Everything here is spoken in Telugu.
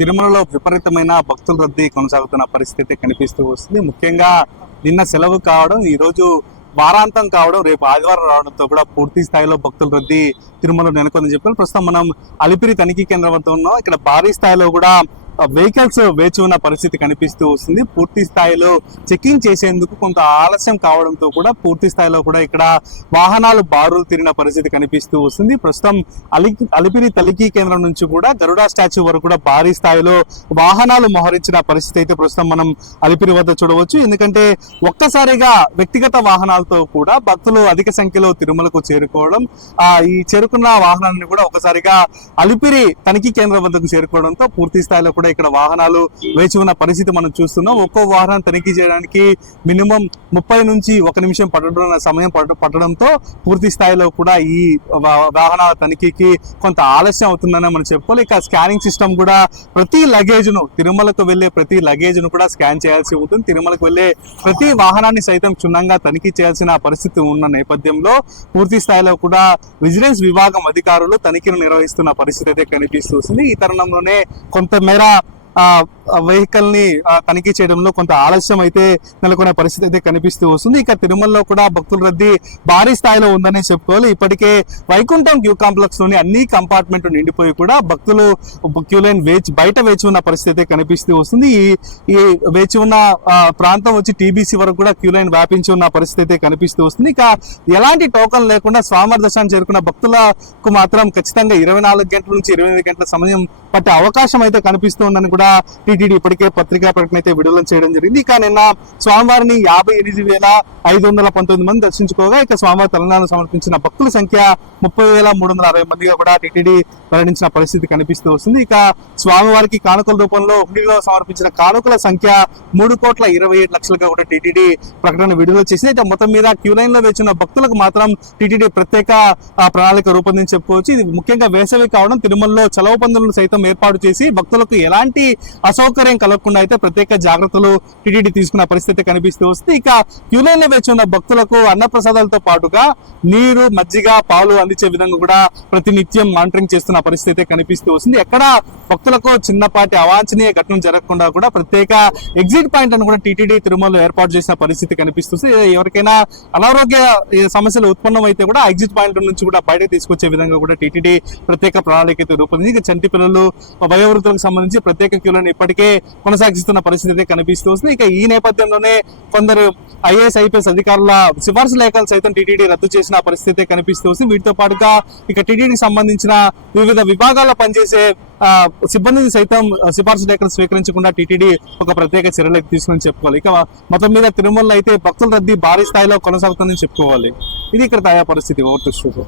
తిరుమలలో విపరీతమైన భక్తుల రద్దీ కొనసాగుతున్న పరిస్థితి కనిపిస్తూ వస్తుంది. ముఖ్యంగా నిన్న సెలవు కావడం, ఈ రోజు వారాంతం కావడం, రేపు ఆదివారం రావడంతో కూడా పూర్తి స్థాయిలో భక్తుల రద్దీ తిరుమలలో నెలకొందని చెప్పారు. ప్రస్తుతం మనం అలిపిరి తనిఖీ కేంద్రం వద్ద ఉన్నాం. ఇక్కడ భారీ స్థాయిలో కూడా వెహికల్స్ వేచి ఉన్న పరిస్థితి కనిపిస్తూ వస్తుంది. పూర్తి స్థాయిలో చెకింగ్ చేసేందుకు కొంత ఆలస్యం కావడంతో కూడా పూర్తి స్థాయిలో కూడా ఇక్కడ వాహనాలు బారులు తిరిగిన పరిస్థితి కనిపిస్తూ వస్తుంది. ప్రస్తుతం అలిపిరి తనిఖీ కేంద్రం నుంచి కూడా గరుడా స్టాచ్యూ వరకు కూడా భారీ స్థాయిలో వాహనాలు మోహరించిన పరిస్థితి అయితే ప్రస్తుతం మనం అలిపిరి వద్ద చూడవచ్చు. ఎందుకంటే ఒక్కసారిగా వ్యక్తిగత వాహనాలతో కూడా భక్తులు అధిక సంఖ్యలో తిరుమలకు చేరుకోవడం, ఈ చేరుకున్న వాహనాన్ని కూడా ఒకసారిగా అలిపిరి తనిఖీ కేంద్రం వద్దకు చేరుకోవడంతో పూర్తి స్థాయిలో కూడా ఇక్కడ వాహనాలు వేచి ఉన్న పరిస్థితి మనం చూస్తున్నాం. ఒక్కో వాహనం తనిఖీ చేయడానికి మినిమం 30 నుంచి 1 నిమిషం సమయం పట్టడంతో పూర్తి స్థాయిలో కూడా ఈ వాహనాల తనిఖీకి కొంత ఆలస్యం అవుతుందని మనం చెప్పుకోవాలి. ఇక స్కానింగ్ సిస్టమ్ కూడా ప్రతి లగేజ్ను, తిరుమలకు వెళ్లే ప్రతి లగేజ్ను కూడా స్కాన్ చేయాల్సి ఉంటుంది. తిరుమలకు వెళ్లే ప్రతి వాహనాన్ని సైతం క్షుణ్ణంగా తనిఖీ చేయాల్సిన పరిస్థితి ఉన్న నేపథ్యంలో పూర్తి స్థాయిలో కూడా విజిలెన్స్ విభాగం అధికారులు తనిఖీలు నిర్వహిస్తున్న పరిస్థితి అయితే కనిపిస్తూ వస్తుంది. ఈ తరుణంలోనే కొంతమేర వెహికల్ ని తనిఖీ చేయడంలో కొంత ఆలస్యం అయితే నెలకొనే పరిస్థితి అయితే కనిపిస్తూ వస్తుంది. ఇక తిరుమలలో కూడా భక్తుల రద్దీ భారీ స్థాయిలో ఉందని చెప్పుకోవాలి. ఇప్పటికే వైకుంఠం క్యూ కాంప్లెక్స్ లోని అన్ని కంపార్ట్మెంట్ నిండిపోయి కూడా భక్తులు క్యూ లైన్ బయట వేచి ఉన్న పరిస్థితి కనిపిస్తూ వస్తుంది. ఈ వేచి ఉన్న ప్రాంతం వచ్చి టీబీసీ వరకు కూడా క్యూ లైన్ వ్యాపించి ఉన్న పరిస్థితి అయితే కనిపిస్తూ వస్తుంది. ఇక ఎలాంటి టోకన్ లేకుండా స్వామివారి దర్శనం చేరుకున్న భక్తులకు మాత్రం ఖచ్చితంగా 24 గంటల నుంచి 28 గంటల సమయం పట్టే అవకాశం అయితే కనిపిస్తుందని కూడా టీటీడీ ఇప్పటికే పత్రికా ప్రకటన అయితే విడుదల చేయడం జరిగింది. ఇక నిన్న స్వామివారిని 58,319 మంది దర్శించుకోగా ఇక స్వామివారి తలనాలను సమర్పించిన భక్తుల సంఖ్య 30,360 మందిగా కూడా టీటీడీ వెల్లడించిన పరిస్థితి కనిపిస్తూ వస్తుంది. ఇక స్వామివారికి కానుకల రూపంలో హుండీలో సమర్పించిన కానుకల సంఖ్య 3,27,00,000గా కూడా టీటీడీ ప్రకటన విడుదల చేసింది. అయితే మొత్తం మీద క్యూ లైన్ లో వేచిన భక్తులకు మాత్రం టీటీడీ ప్రత్యేక ప్రణాళిక రూపొందించి చెప్పుకోవచ్చు. ఇది ముఖ్యంగా వేసవి కావడం, తిరుమలలో చలవ పందులను సైతం ఏర్పాటు చేసి భక్తులకు ఎలాంటి అసౌకర్యం కలగకుండా అయితే ప్రత్యేక జాగ్రత్తలు టీటీడీ తీసుకున్న పరిస్థితి కనిపిస్తూ వస్తుంది. ఇక క్యూ లైన్ లో వేచి ఉన్న భక్తులకు అన్నప్రసాదాలతో పాటుగా నీరు, మజ్జిగ, పాలు అందించే విధంగా కూడా ప్రతినిత్యం మానిటరింగ్ చేస్తున్న పరిస్థితి కనిపిస్తూ వస్తుంది. ఎక్కడ భక్తులకు చిన్నపాటి అవాంఛనీయ ఘటనలు జరగకుండా కూడా ప్రత్యేక ఎగ్జిట్ పాయింట్ అని కూడా టీటీడీ తిరుమలలో ఏర్పాటు చేసిన పరిస్థితి కనిపిస్తుంది. ఎవరికైనా అనారోగ్య సమస్యలు ఉత్పన్నం అయితే కూడా ఎగ్జిట్ పాయింట్ నుంచి కూడా బయటకు తీసుకొచ్చే విధంగా కూడా టీటీడీ ప్రత్యేక ప్రణాళిక అయితే రూపొందించి చంటి పిల్లలు, వయోవృద్ధులకు సంబంధించి ప్రత్యేక క్యూలను ఇప్పటికే కొనసాగిస్తున్న పరిస్థితి అయితే కనిపిస్తూ వస్తుంది. ఇక ఈ నేపథ్యంలోనే కొందరు ఐఏఎస్, ఐపీఎస్ అధికారుల సిఫార్సు లేఖలు సైతం టీటీడీ రద్దు చేసిన పరిస్థితి కనిపిస్తూ వస్తుంది. వీటితో పాటుగా ఇక టీటీడీకి సంబంధించిన వివిధ విభాగాల్లో పనిచేసే సిబ్బందిని సైతం సిఫార్సు లేఖలు స్వీకరించకుండా టీటీడీ ఒక ప్రత్యేక చర్యలకు తీసుకుని చెప్పుకోవాలి. ఇక మొత్తం మీద తిరుమలలో అయితే భక్తుల రద్దీ భారీ స్థాయిలో కొనసాగుతుందని చెప్పుకోవాలి. ఇది ఇక్కడ తాజా పరిస్థితి. Over to studio.